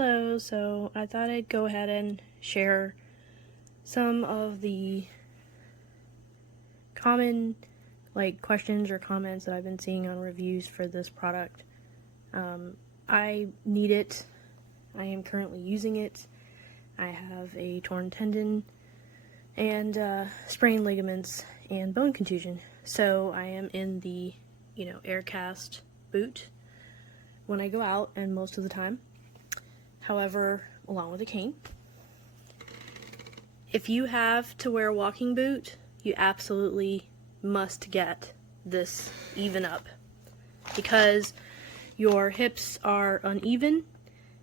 Hello, so I thought I'd go ahead and share some of the common questions or comments that I've been seeing on reviews for this product. I need it. I am currently using it. I have a torn tendon and sprained ligaments and bone contusion. So I am in the, air cast boot when I go out, and most of the time. However, along with a cane. If you have to wear a walking boot, you absolutely must get this EVENup, because your hips are uneven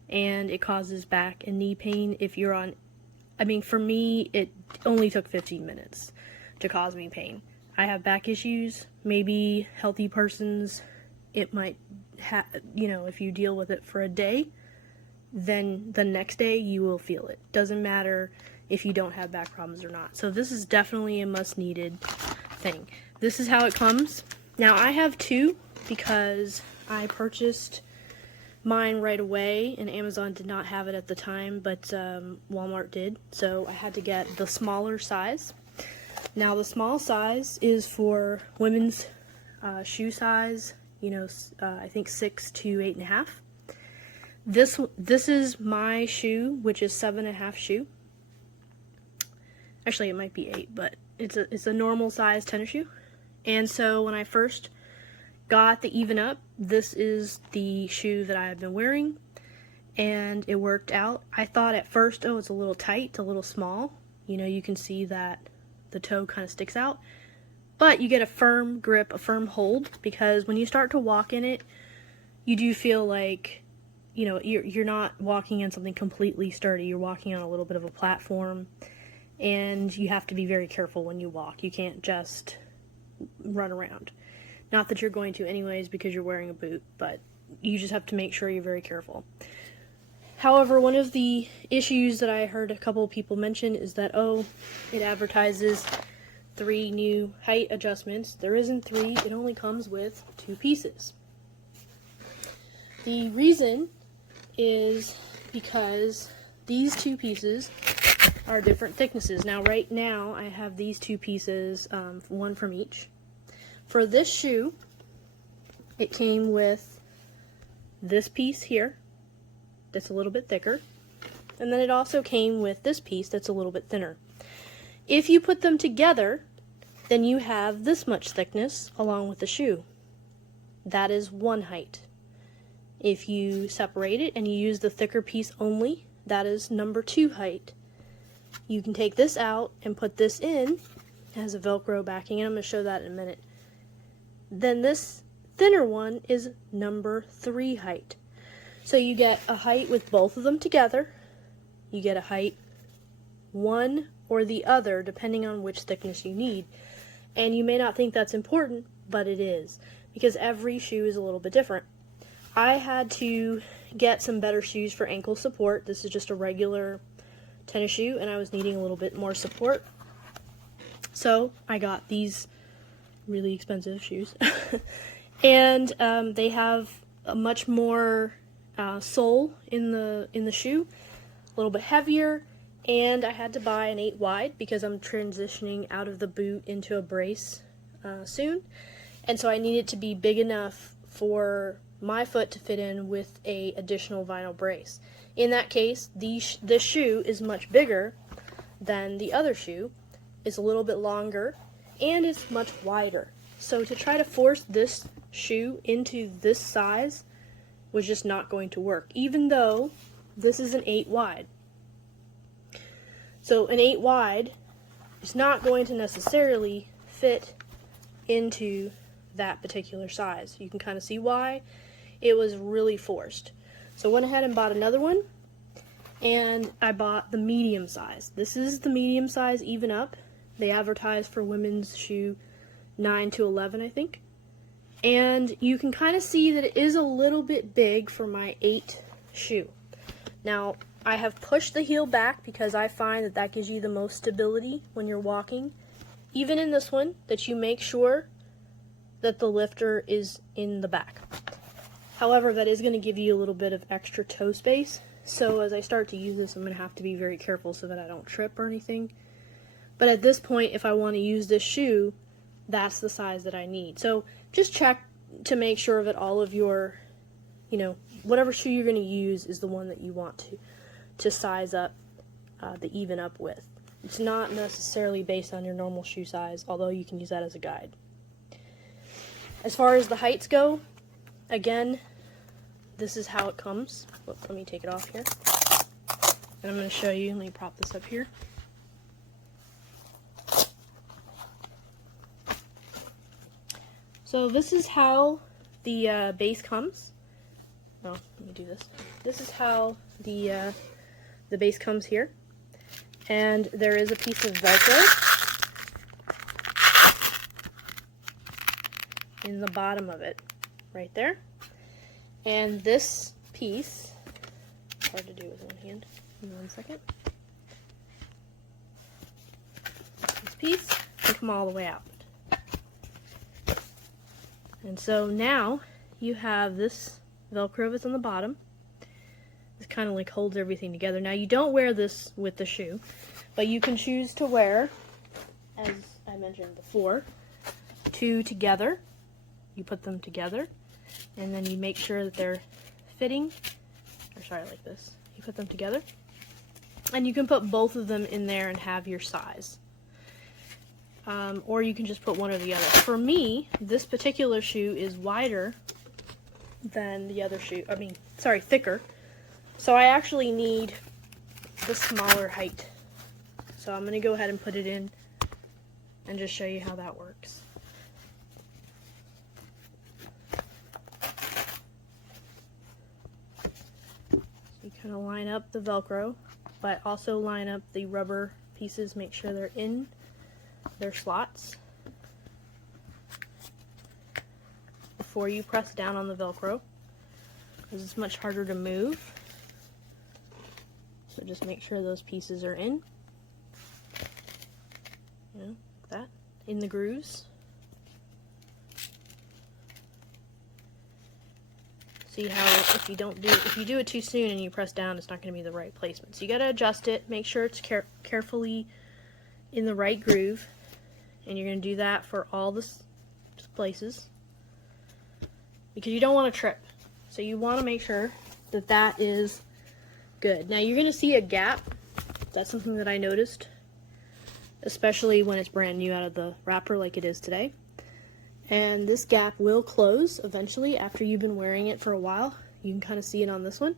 and it causes back and knee pain if you're on. For me, it only took 15 minutes to cause me pain. I have back issues. Maybe healthy persons, it might if you deal with it for a day, then the next day you will feel it. Doesn't matter if you don't have back problems or not. So this is definitely a must-needed thing. This is how it comes. Now I have two because I purchased mine right away, and Amazon did not have it at the time, but Walmart did. So I had to get the smaller size. Now the small size is for women's shoe size, I think 6 to 8.5. This is my shoe, which is 7.5 shoe. Actually, it might be 8, but it's a normal size tennis shoe. And so when I first got the EVENup, this is the shoe that I have been wearing, and it worked out. I thought at first, oh, it's a little tight, a little small. You can see that the toe kind of sticks out, but you get a firm grip, a firm hold, because when you start to walk in it, you do feel like you're not walking on something completely sturdy. You're walking on a little bit of a platform, and you have to be very careful when you walk. You can't just run around. Not that you're going to anyways, because you're wearing a boot, but you just have to make sure you're very careful. However, one of the issues that I heard a couple of people mention is that, it advertises 3 new height adjustments. There isn't 3, it only comes with 2 pieces. The reason is because these 2 pieces are different thicknesses. Now, right now, I have these 2 pieces, one from each. For this shoe, it came with this piece here that's a little bit thicker, and then it also came with this piece that's a little bit thinner. If you put them together, then you have this much thickness along with the shoe. That is 1 height. If you separate it and you use the thicker piece only, that is number 2 height. You can take this out and put this in. It has a Velcro backing, and I'm going to show that in a minute. Then this thinner one is number 3 height. So you get a height with both of them together. You get a height one or the other, depending on which thickness you need. And you may not think that's important, but it is, because every shoe is a little bit different. I had to get some better shoes for ankle support. This is just a regular tennis shoe, and I was needing a little bit more support. So I got these really expensive shoes. And they have a much more sole in the shoe, a little bit heavier, and I had to buy an 8 wide because I'm transitioning out of the boot into a brace soon, and so I need it to be big enough for my foot to fit in with a additional vinyl brace. In that case, this shoe is much bigger than the other shoe. It's a little bit longer, and it's much wider. So to try to force this shoe into this size was just not going to work, even though this is an 8 wide. So an 8 wide is not going to necessarily fit into that particular size. You can kind of see why it was really forced. So I went ahead and bought another one, and I bought the medium size. This is the medium size EVENup. They advertise for women's shoe 9 to 11, I think. And you can kind of see that it is a little bit big for my 8 shoe. Now, I have pushed the heel back because I find that gives you the most stability when you're walking. Even in this one, that you make sure that the lifter is in the back. However, that is going to give you a little bit of extra toe space. So as I start to use this, I'm going to have to be very careful so that I don't trip or anything. But at this point, if I want to use this shoe, that's the size that I need. So just check to make sure that all of your, whatever shoe you're going to use is the one that you want to size up the EVENup with. It's not necessarily based on your normal shoe size, although you can use that as a guide. As far as the heights go, again, this is how it comes. Whoops, let me take it off here. And I'm going to show you. Let me prop this up here. So this is how the base comes. Oh, let me do this. This is how the base comes here. And there is a piece of Velcro in the bottom of it, right there. And this piece, it's hard to do with one hand. Give me 1 second. This piece can come all the way out. And so now you have this Velcro that's on the bottom. This kind of like holds everything together. Now you don't wear this with the shoe, but you can choose to wear, as I mentioned before, two together. You put them together, and then you make sure that they're fitting, or sorry, like this. You put them together, and you can put both of them in there and have your size. Or you can just put one or the other. For me, this particular shoe is wider than the other shoe. Thicker. So I actually need the smaller height. So I'm going to go ahead and put it in and just show you how that works. So you kind of line up the Velcro, but also line up the rubber pieces, make sure they're in their slots before you press down on the Velcro, because it's much harder to move. So just make sure those pieces are in, like that, in the grooves. See how if you do it too soon and you press down, it's not going to be the right placement. So you got to adjust it, make sure it's carefully in the right groove, and you're going to do that for all the places because you don't want to trip. So you want to make sure that that is good. Now you're going to see a gap. That's something that I noticed, especially when it's brand new out of the wrapper like it is today. And this gap will close eventually after you've been wearing it for a while. You can kind of see it on this one.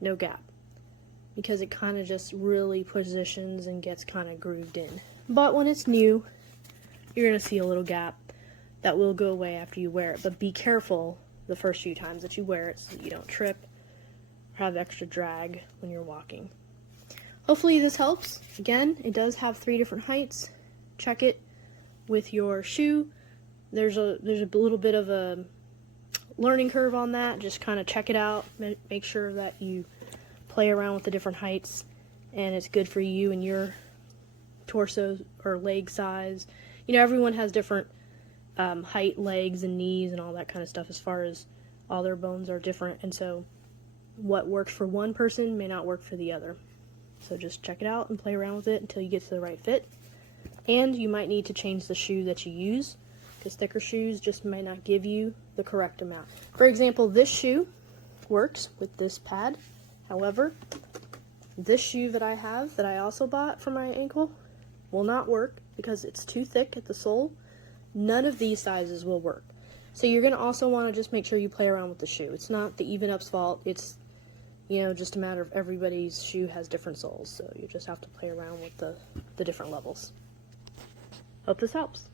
No gap, because it kind of just really positions and gets kind of grooved in. But when it's new, you're going to see a little gap that will go away after you wear it. But be careful the first few times that you wear it so that you don't trip or have extra drag when you're walking. Hopefully this helps. Again, it does have 3 different heights. Check it with your shoe. There's a little bit of a learning curve on that. Just kind of check it out. Make sure that you play around with the different heights, and it's good for you and your torso or leg size. Everyone has different height, legs, and knees, and all that kind of stuff as far as all their bones are different. And so what works for one person may not work for the other. So just check it out and play around with it until you get to the right fit. And you might need to change the shoe that you use, because thicker shoes just might not give you the correct amount. For example, this shoe works with this pad. However, this shoe that I have, that I also bought for my ankle, will not work because it's too thick at the sole. None of these sizes will work. So you're going to also want to just make sure you play around with the shoe. It's not the EVENup's fault. It's, just a matter of everybody's shoe has different soles. So you just have to play around with the different levels. Hope this helps.